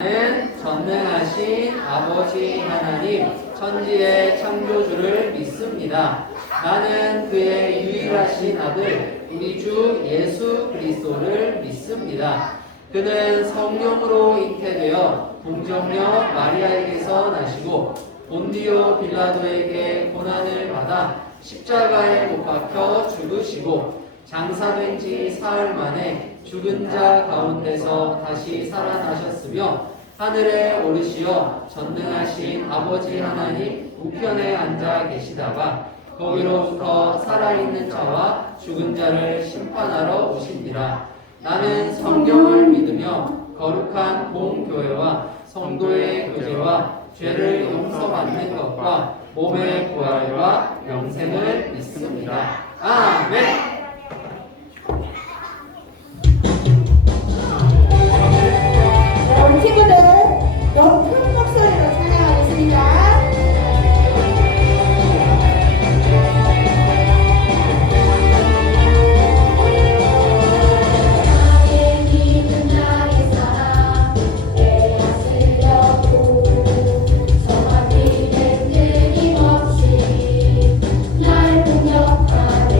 나는 전능하신 아버지 하나님 천지의 창조주를 믿습니다. 나는 그의 유일하신 아들 우리 주 예수 그리스도를 믿습니다. 그는 성령으로 잉태되어 동정녀 마리아에게서 나시고 본디오 빌라도에게 고난을 받아 십자가에 못 박혀 죽으시고 장사된 지 사흘 만에 죽은 자 가운데서 다시 살아나셨으며 하늘에 오르시어 전능하신 아버지 하나님 우편에 앉아 계시다가 거기로부터 살아있는 자와 죽은 자를 심판하러 오시니라. 나는 성경을 믿으며 거룩한 공교회와 성도의 교제와 죄를 용서받는 것과 몸의 부활과 영생을 믿습니다. 아멘. 우리 친구들 너무 큰 목소리로 찬양하겠습니다. 날 공격하네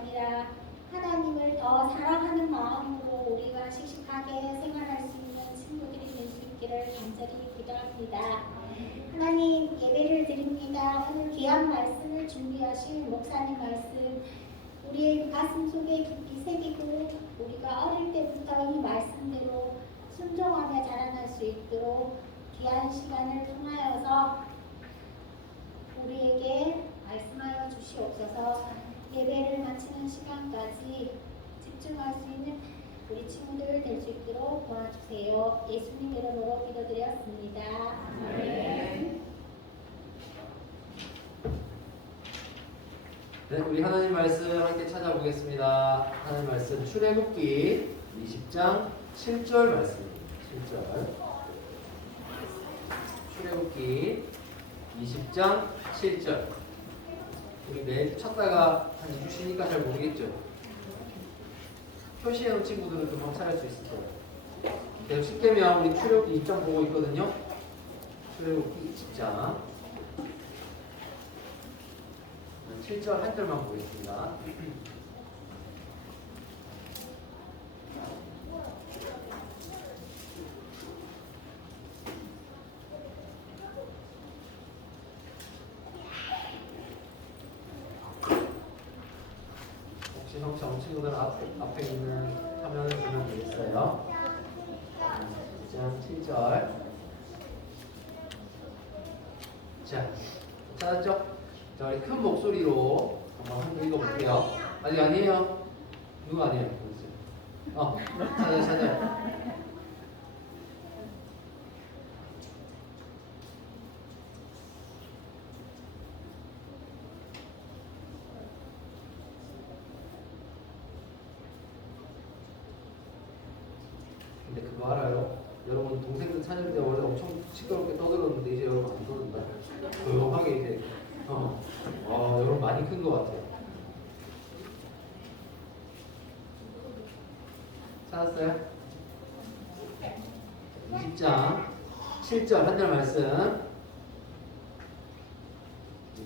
아니라 하나님을 더 사랑하는 마음으로 우리가 씩씩하게 생활할 수 있는 친구들이 될 수 있기를 간절히 기도합니다. 하나님 예배를 드립니다. 오늘 귀한 말씀을 준비하신 목사님 말씀 우리의 가슴 속에 깊이 새기고 우리가 어릴 때부터 이 말씀대로 순종하며 자라날 수 있도록 귀한 시간을 통하여서 우리에게 말씀하여 주시옵소서. 예배를 마치는 시간까지 집중할 수 있는 우리 친구들 될 수 있도록 도와주세요. 예수님 이름으로 기도드렸습니다. 아멘. 네, 우리 하나님 말씀 함께 찾아보겠습니다. 하나님 말씀 출애굽기 20장 7절 말씀입니다. 7절. 출애굽기 20장 7절. 우리 매일 찾다가 한 2주 쉬니까 잘 모르겠죠? 표시해놓은 친구들은 금방 찾을 수 있을 거예요. 계속 쉽게면 우리 출애굽기 2장 보고 있거든요. 출애굽기 20장 7절 한 절만 보겠습니다. 혹시 어느 친구들 앞에 있는 화면을 보면 되겠어요. 2장 7절. 자, 찾았죠? 자, 우리 큰 목소리로 한번 읽어볼게요. 아직 아니에요? 누구 아니에요? 찾아요. 근데 그거 알아요? 여러분 동생들 찾을 때 원래 엄청 시끄럽게 떠들었는데 이제 여러분 안 떠든다. 조용하게 이제 여러분 많이 큰 것 같아요. 찾았어요? 20장 7절 한 절 말씀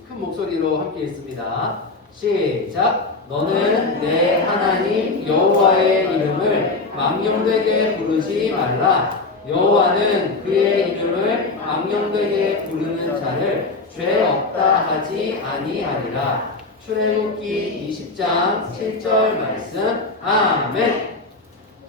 큰 목소리로 함께 읽습니다. 시작. 너는 내 하나님 여호와의 이름을 망령되게 부르지 말라. 여호와는 그의 이름을 망령되게 부르는 자를 죄 없다 하지 아니하리라. 출애굽기 20장 7절 말씀. 아멘.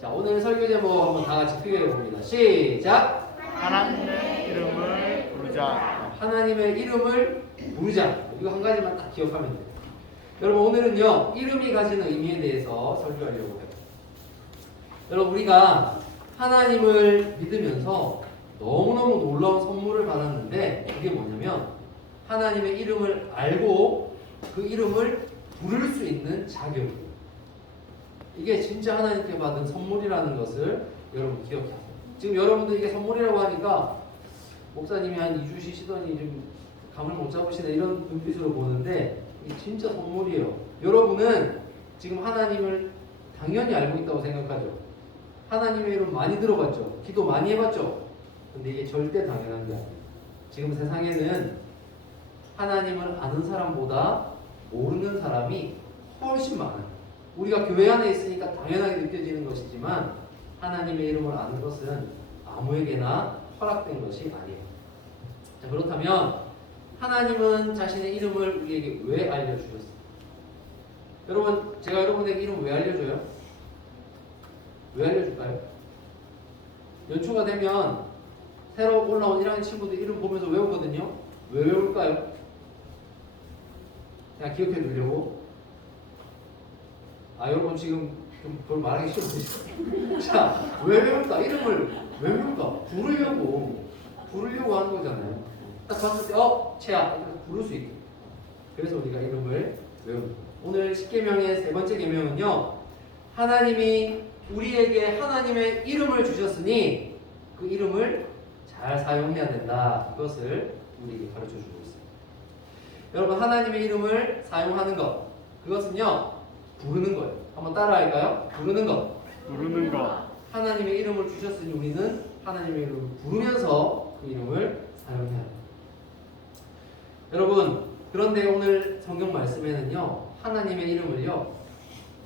자, 오늘 설교 제목 한번 다 같이 크게 해봅니다. 시작. 하나님의 이름을 부르자. 하나님의 이름을 부르자. 이거 한 가지만 딱 기억하면 돼요. 여러분 오늘은요 이름이 가지는 의미에 대해서 설교하려고 해요. 여러분 우리가 하나님을 믿으면서 너무너무 놀라운 선물을 받았는데 그게 뭐냐면 하나님의 이름을 알고 그 이름을 부를 수 있는 자격이에요. 이게 진짜 하나님께 받은 선물이라는 것을 여러분 기억하세요. 지금 여러분들 이게 선물이라고 하니까 목사님이 한 2주 쉬시더니 좀 감을 못 잡으시네 이런 눈빛으로 보는데 이게 진짜 선물이에요. 여러분은 지금 하나님을 당연히 알고 있다고 생각하죠. 하나님의 이름 많이 들어봤죠. 기도 많이 해봤죠. 근데 이게 절대 당연한 게 아니에요. 지금 세상에는 하나님을 아는 사람보다 모르는 사람이 훨씬 많아요. 우리가 교회 안에 있으니까 당연하게 느껴지는 것이지만 하나님의 이름을 아는 것은 아무에게나 허락된 것이 아니에요. 자, 그렇다면 하나님은 자신의 이름을 우리에게 왜 알려주셨어요? 여러분, 제가 여러분에게 이름 왜 알려줘요? 왜 알려줄까요? 연초가 되면 새로 올라온 1학년 친구들 이름 보면서 외우거든요. 왜 외울까요? 그냥 기억해 두려고. 여러분 지금 좀 그걸 말하기 싫어요. 자, 왜 외울까? 이름을 왜 외울까? 부르려고 하는 거잖아요. 딱 봤을 때 채야 부를 수 있게. 그래서 우리가 이름을 외웁니다. 오늘 10계명의 세 번째 계명은요. 하나님이 우리에게 하나님의 이름을 주셨으니 그 이름을 잘 사용해야 된다. 이것을 우리에게 가르쳐 주고 있습니다. 여러분 하나님의 이름을 사용하는 것 그것은요. 부르는 거예요. 한번 따라할까요? 부르는 것. 부르는 것. 하나님의 이름을 주셨으니 우리는 하나님의 이름을 부르면서 그 이름을 사용해야 합니다. 여러분 그런데 오늘 성경 말씀에는요. 하나님의 이름을요.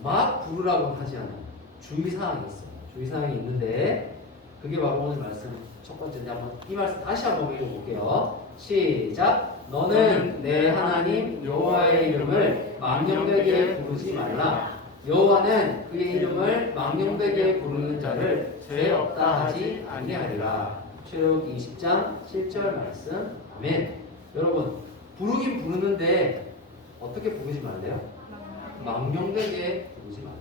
막 부르라고는 하지 않아요. 주의사항이 있어요. 주의사항이 있는데 그게 바로 오늘 말씀 첫 번째인데 한번 이 말씀 다시 한번 읽어볼게요. 시작. 너는 내 하나님 여호와의 이름을 망령되게 부르지 말라. 여호와는 그의 이름을 망령되게 부르는 자를 죄 없다 하지 아니하리라. 출애굽기 20장 7절 말씀. 아멘. 여러분 부르긴 부르는데 어떻게 부르지 말래요? 망령되게 부르지 말래요.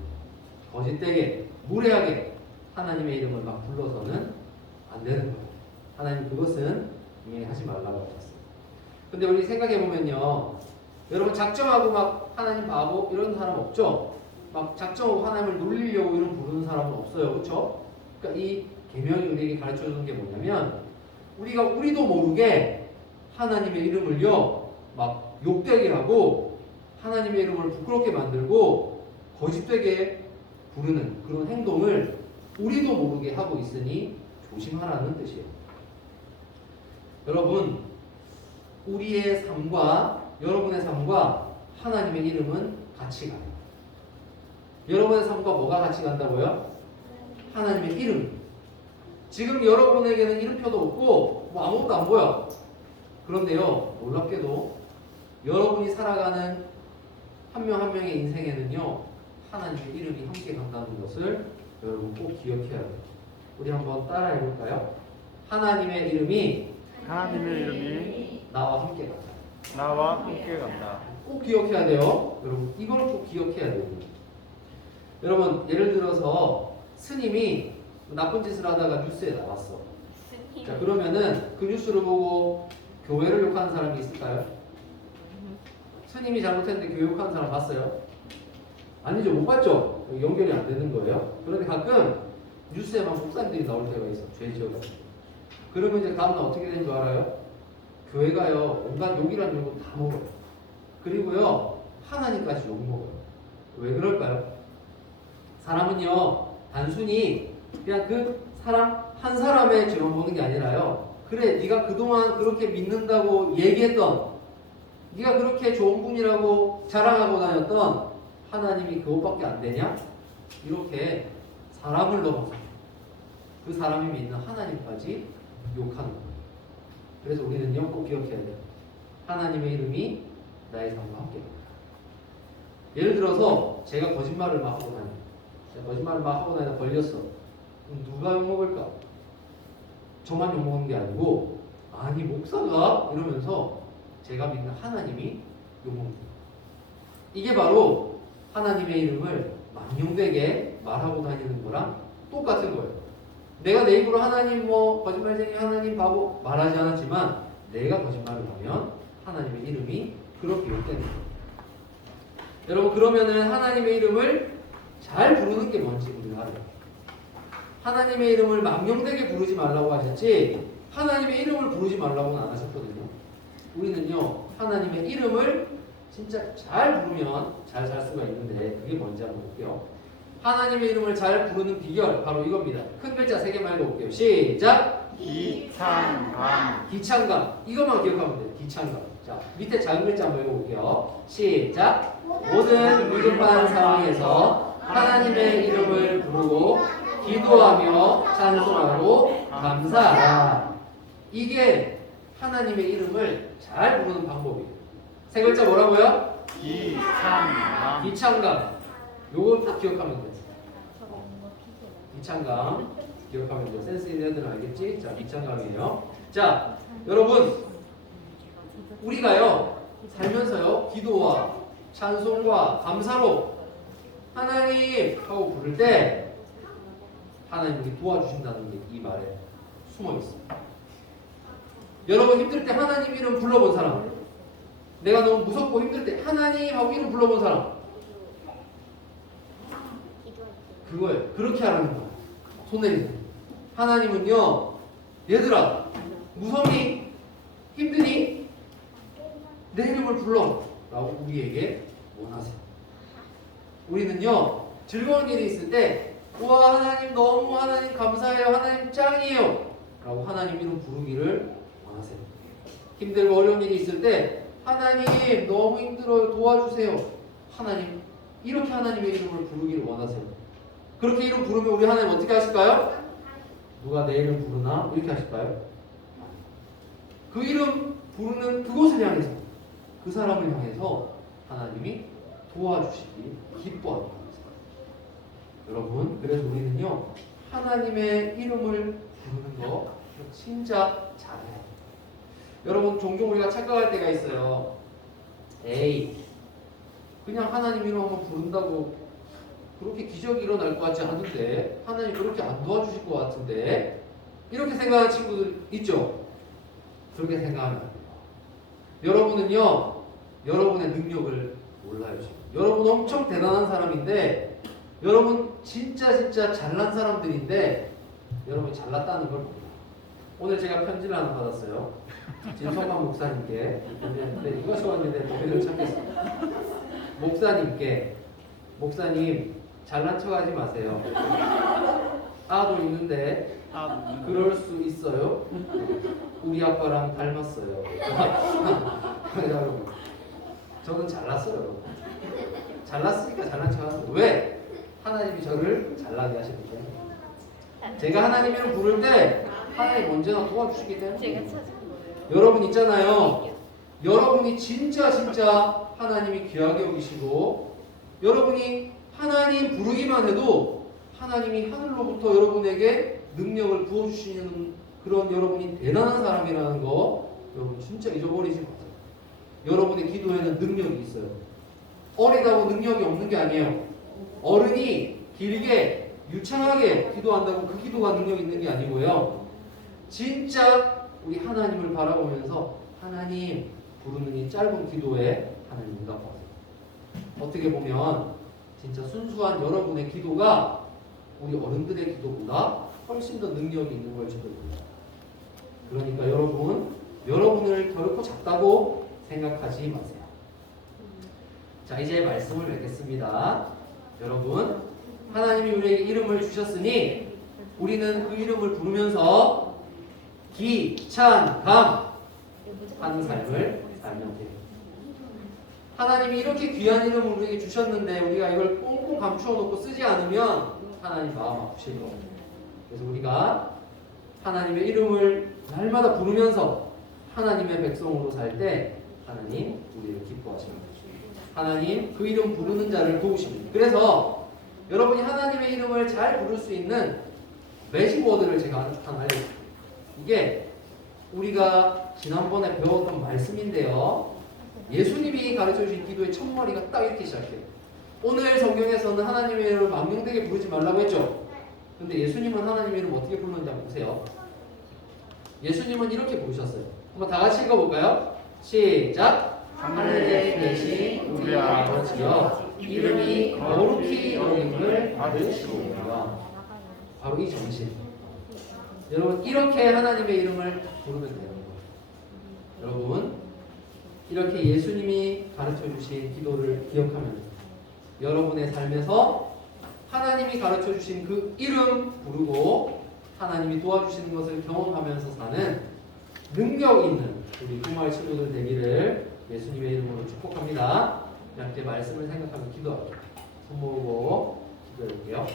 거짓되게 무례하게 하나님의 이름을 막 불러서는 안 되는 거예요. 하나님 그것은 하지 말라고 하셨어요. 근데 우리 생각해 보면요, 여러분 작정하고 막 하나님 바보 이런 사람 없죠? 막 작정하고 하나님을 놀리려고 이런 부르는 사람은 없어요, 그렇죠? 그러니까 이 계명이 우리에게 가르쳐 주는 게 뭐냐면 우리도 모르게 하나님의 이름을요 막 욕되게 하고 하나님의 이름을 부끄럽게 만들고 거짓되게 부르는 그런 행동을 우리도 모르게 하고 있으니 조심하라는 뜻이에요. 여러분, 우리의 삶과 여러분의 삶과 하나님의 이름은 같이 가요. 여러분의 삶과 뭐가 같이 간다고요? 하나님의 이름. 지금 여러분에게는 이름표도 없고 뭐 아무것도 안 보여. 그런데요, 놀랍게도 여러분이 살아가는 한 명 한 명의 인생에는요 하나님의 이름이 함께 간다는 것을 여러분 꼭 기억해야 돼요. 우리 한번 따라 해볼까요? 하나님의 이름이 나와 함께 간다. 나와 함께 간다. 꼭 기억해야 돼요. 여러분 이걸 꼭 기억해야 돼요. 여러분 예를 들어서 스님이 나쁜 짓을 하다가 뉴스에 나왔어. 자 그러면은 그 뉴스를 보고 교회를 욕하는 사람이 있을까요? 스님이 잘못했는데 교회 욕하는 사람 봤어요? 아니죠, 못 봤죠. 연결이 안 되는 거예요. 그런데 가끔 뉴스에만 목사님들이 나올 때가 있어. 죄 지어가지고. 그러면 이제 다음날 어떻게 되는 줄 알아요? 교회가요 온갖 욕이란 욕을 다 먹어요. 그리고요 하나님까지 욕 먹어요. 왜 그럴까요? 사람은요 단순히 그냥 그 사람 한 사람의 죄만 보는 게 아니라요, 그래 네가 그동안 그렇게 믿는다고 얘기했던, 네가 그렇게 좋은 분이라고 자랑하고 다녔던 하나님이 그것밖에 안 되냐? 이렇게 사람을 넘어서 그 사람이 믿는 하나님까지 욕하는 거예요. 그래서 우리는요 꼭 기억해야 돼요. 하나님의 이름이 나의 삶과 함께 합니다. 예를 들어서 제가 거짓말을 막 하고 다녀요. 제가 거짓말을 막 하고 다니다 걸렸어. 그럼 누가 욕먹을까? 저만 욕먹는 게 아니고 아니 목사가 이러면서 제가 믿는 하나님이 욕먹는, 이게 바로 하나님의 이름을 망령되게 말하고 다니는 거랑 똑같은 거예요. 내가 내 입으로 하나님 뭐 거짓말쟁이 하나님 바보 말하지 않았지만 내가 거짓말을 하면 하나님의 이름이 그렇게 욕되는 거예요. 여러분 그러면은 하나님의 이름을 잘 부르는 게 뭔지 우리가 알아요. 하나님의 이름을 망령되게 부르지 말라고 하셨지 하나님의 이름을 부르지 말라고는 안 하셨거든요. 우리는요 하나님의 이름을 진짜 잘 부르면 잘 살 수가 있는데 그게 뭔지 한번 볼게요. 하나님의 이름을 잘 부르는 비결 바로 이겁니다. 큰 글자 3개만 읽어볼게요. 시작. 기창감. 기창감. 이것만 기억하면 돼요. 기창감. 자 밑에 작은 글자 한번 읽어볼게요. 시작. 모든 위급한 상황에서 하나님의 이름을 부르고 기도하며 찬송하고 감사하라. 이게 하나님의 이름을 잘 부르는 방법이에요. 세 글자 뭐라고요? 기창감. 기창감. 요걸 딱 기억하면 돼요. 기창감 기억하면 돼요. 센스 있는 애들은 알겠지? 자, 기창감이에요. 자, 여러분 우리가요 살면서요 기도와 찬송과 감사로 하나님 하고 부를 때 하나님 우리 도와주신다는 게 이 말에 숨어 있습니다. 여러분 힘들 때 하나님 이름 불러본 사람, 내가 너무 무섭고 힘들 때 하나님 하고 이름 불러본 사람, 그거예요. 그렇게 하라는 거예요. 손 내리세요. 하나님은요 얘들아 무섭니? 힘드니? 내 이름을 불러 라고 우리에게 원하세요. 우리는요 즐거운 일이 있을 때 우와 하나님 너무 하나님 감사해요, 하나님 짱이에요 라고 하나님 이름 부르기를 원하세요. 힘들고 어려운 일이 있을 때 하나님 너무 힘들어요 도와주세요, 하나님 이렇게 하나님의 이름을 부르기를 원하세요. 그렇게 이름 부르면 우리 하나님 어떻게 하실까요? 누가 내 이름 부르나? 이렇게 하실까요? 그 이름 부르는 그곳을 향해서, 그 사람을 향해서 하나님이 도와주시기 기뻐합니다. 여러분, 그래서 우리는요, 하나님의 이름을 부르는 거 진짜 잘해요. 여러분, 종종 우리가 착각할 때가 있어요. 에이, 그냥 하나님 이름 한번 부른다고 그렇게 기적이 일어날 것 같지 않은데, 하나님 그렇게 안 도와주실 것 같은데, 이렇게 생각하는 친구들 있죠? 그렇게 생각하면 안 돼요. 여러분은요, 여러분의 능력을 몰라요. 지금. 여러분 엄청 대단한 사람인데, 여러분 진짜 잘난 사람들인데, 여러분이 잘났다는 걸 몰라요. 오늘 제가 편지를 하나 받았어요. 진성만 목사님께. 근데 이거 좋았는데 노래를 찾겠어요. 목사님께, 목사님 잘난 척하지 마세요. 아도 있는데 그럴 수 있어요? 우리 아빠랑 닮았어요. 여러분, 저는 잘났어요. 잘났으니까 잘난 척하는 거예요. 왜? 하나님이 저를 잘나게 하시기 때문에. 제가 하나님 이름 부를 때 하나님 언제나 도와주시기 때문에. 여러분 있잖아요. 여러분이 진짜 하나님이 귀하게 여기시고, 여러분이 하나님 부르기만 해도 하나님이 하늘로부터 여러분에게 능력을 부어주시는 그런 여러분이 대단한 사람이라는 거 여러분 진짜 잊어버리지 마세요. 여러분의 기도에는 능력이 있어요. 어리다고 능력이 없는 게 아니에요. 어른이 길게 유창하게 기도한다고 그 기도가 능력이 있는 게 아니고요. 진짜 우리 하나님을 바라보면서 하나님 부르는 이 짧은 기도에 하나님 응답하세요. 어떻게 보면 진짜 순수한 여러분의 기도가 우리 어른들의 기도보다 훨씬 더 능력이 있는 걸지도 몰라요. 그러니까 여러분을 결코 작다고 생각하지 마세요. 자, 이제 말씀을 맺겠습니다. 여러분, 하나님이 우리에게 이름을 주셨으니 우리는 그 이름을 부르면서 기찬감 하는 삶을 살면 돼요. 하나님이 이렇게 귀한 이름을 우리에게 주셨는데 우리가 이걸 꽁꽁 감추어 놓고 쓰지 않으면 하나님 마음 아프실 겁니다. 그래서 우리가 하나님의 이름을 날마다 부르면서 하나님의 백성으로 살 때 하나님 우리를 기뻐하십니다. 하나님 그 이름 부르는 자를 도우십니다. 그래서 여러분이 하나님의 이름을 잘 부를 수 있는 매직 워드를 제가 하나 알려드릴게요. 이게 우리가 지난번에 배웠던 말씀인데요. 예수님이 가르쳐주신 기도의 첫머리가 딱 이렇게 시작해요. 오늘 성경에서는 하나님의 이름을 망령되게 부르지 말라고 했죠. 근데 예수님은 하나님의 이름 어떻게 부르는지 한번 보세요. 예수님은 이렇게 부르셨어요. 한번 다 같이 읽어볼까요? 시작! 하늘에 계신 우리 아버지여, 이름이 거룩히 여김을 받으시오며. 바로 이 정신. 여러분, 이렇게 하나님의 이름을 부르면 되는 거예요. 여러분, 이렇게 예수님이 가르쳐주신 기도를 기억하면 여러분의 삶에서 하나님이 가르쳐주신 그 이름 부르고 하나님이 도와주시는 것을 경험하면서 사는 능력 있는 우리 부모의 친구들 되기를 예수님의 이름으로 축복합니다. 함께 말씀을 생각하며 기도할게요. 손 모으고 기도해볼게요.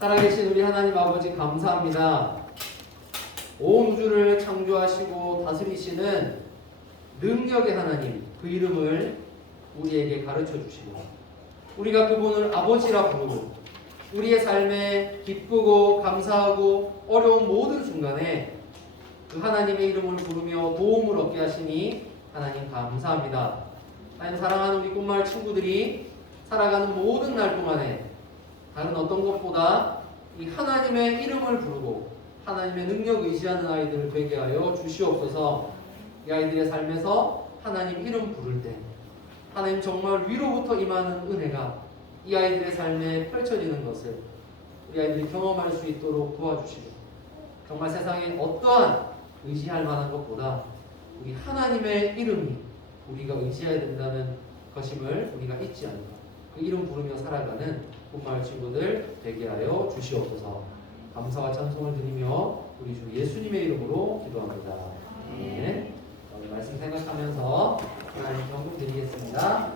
살아계신 우리 하나님 아버지 감사합니다. 온 우주를 창조하시고 다스리시는 능력의 하나님, 그 이름을 우리에게 가르쳐 주시고 우리가 그분을 아버지라 부르고 우리의 삶에 기쁘고 감사하고 어려운 모든 순간에 그 하나님의 이름을 부르며 도움을 얻게 하시니 하나님 감사합니다. 하나님, 사랑하는 우리 꿈마을 친구들이 살아가는 모든 날 동안에 다른 어떤 것보다 이 하나님의 이름을 부르고 하나님의 능력 의지하는 아이들을 되게 하여 주시옵소서. 이 아이들의 삶에서 하나님 이름 부를 때 하나님 정말 위로부터 임하는 은혜가 이 아이들의 삶에 펼쳐지는 것을 우리 아이들이 경험할 수 있도록 도와주시고, 정말 세상에 어떠한 의지할 만한 것보다 우리 하나님의 이름이 우리가 의지해야 된다는 것임을 우리가 잊지 않고 그 이름 부르며 살아가는 꿈마을 친구들 되게 하여 주시옵소서. 감사와 찬송을 드리며 우리 주 예수님의 이름으로 기도합니다. 아멘. 오늘 말씀 생각하면서 하나님 경금 드리겠습니다.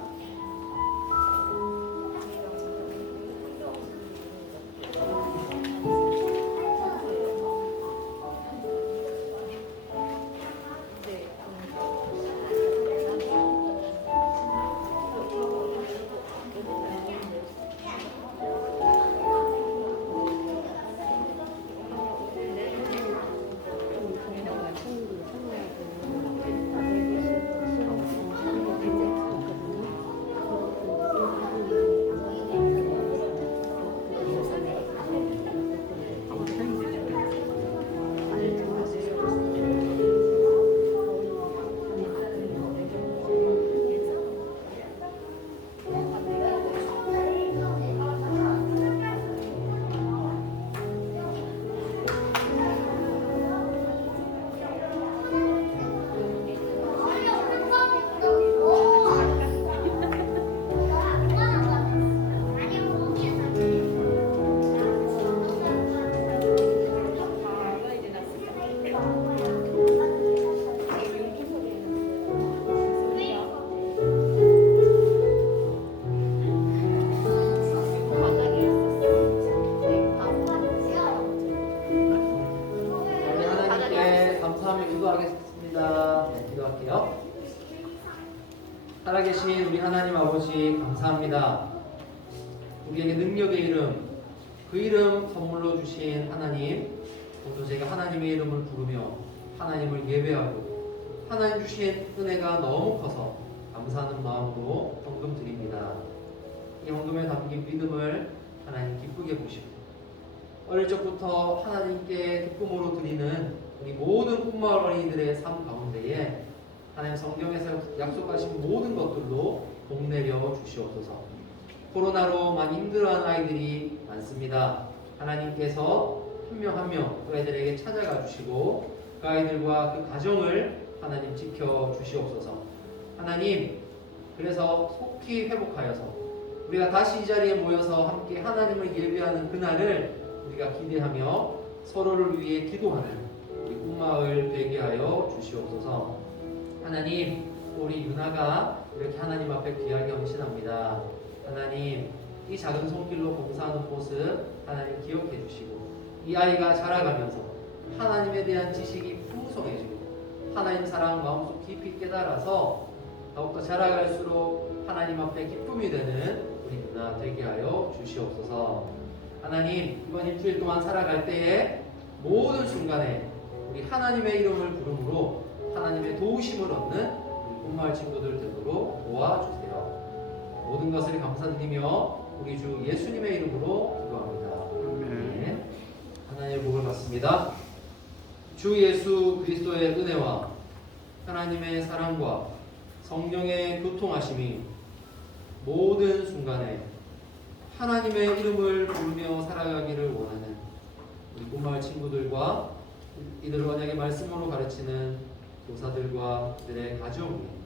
하나님 아버지 감사합니다. 우리에게 능력의 이름, 그 이름 선물로 주신 하나님, 오늘도 제가 하나님의 이름을 부르며 하나님을 예배하고 하나님 주신 은혜가 너무 커서 감사하는 마음으로 헌금 드립니다. 이 헌금에 담긴 믿음을 하나님 기쁘게 보시고 어릴 적부터 하나님께 기쁨으로 드리는 우리 모든 꿈마을 어린이들의 삶 가운데에 하나님 성경에서 약속하신 모든 것들로 복내려 주시옵소서. 코로나로 많이 힘들어하는 아이들이 많습니다. 하나님께서 한 명 한 명 그 아이들에게 찾아가 주시고 그 아이들과 그 가정을 하나님 지켜 주시옵소서. 하나님, 그래서 속히 회복하여서 우리가 다시 이 자리에 모여서 함께 하나님을 예배하는 그날을 우리가 기대하며 서로를 위해 기도하는 우리 꿈마을 되게 하여 주시옵소서. 하나님, 우리 유나가 이렇게 하나님 앞에 귀하게 헌신합니다. 하나님, 이 작은 손길로 봉사하는 모습 하나님 기억해 주시고 이 아이가 자라가면서 하나님에 대한 지식이 풍성해지고 하나님 사랑 마음속 깊이 깨달아서 더욱더 자라갈수록 하나님 앞에 기쁨이 되는 우리 누나 되게 하여 주시옵소서. 하나님, 이번 일주일 동안 살아갈 때에 모든 순간에 우리 하나님의 이름을 부름으로 하나님의 도우심을 얻는 우리 꿈마을 친구들 되도록 도와주세요. 모든 것을 감사드리며 우리 주 예수님의 이름으로 기도합니다. 아멘. 하나님의 복을 받습니다. 주 예수 그리스도의 은혜와 하나님의 사랑과 성령의 교통하심이 모든 순간에 하나님의 이름을 부르며 살아가기를 원하는 우리 꿈마을 친구들과 이들을 언약의 말씀으로 가르치는 교사들과 그들의 가정 위에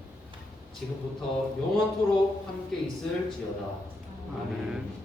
지금부터 영원토록 함께 있을지어다. 아멘.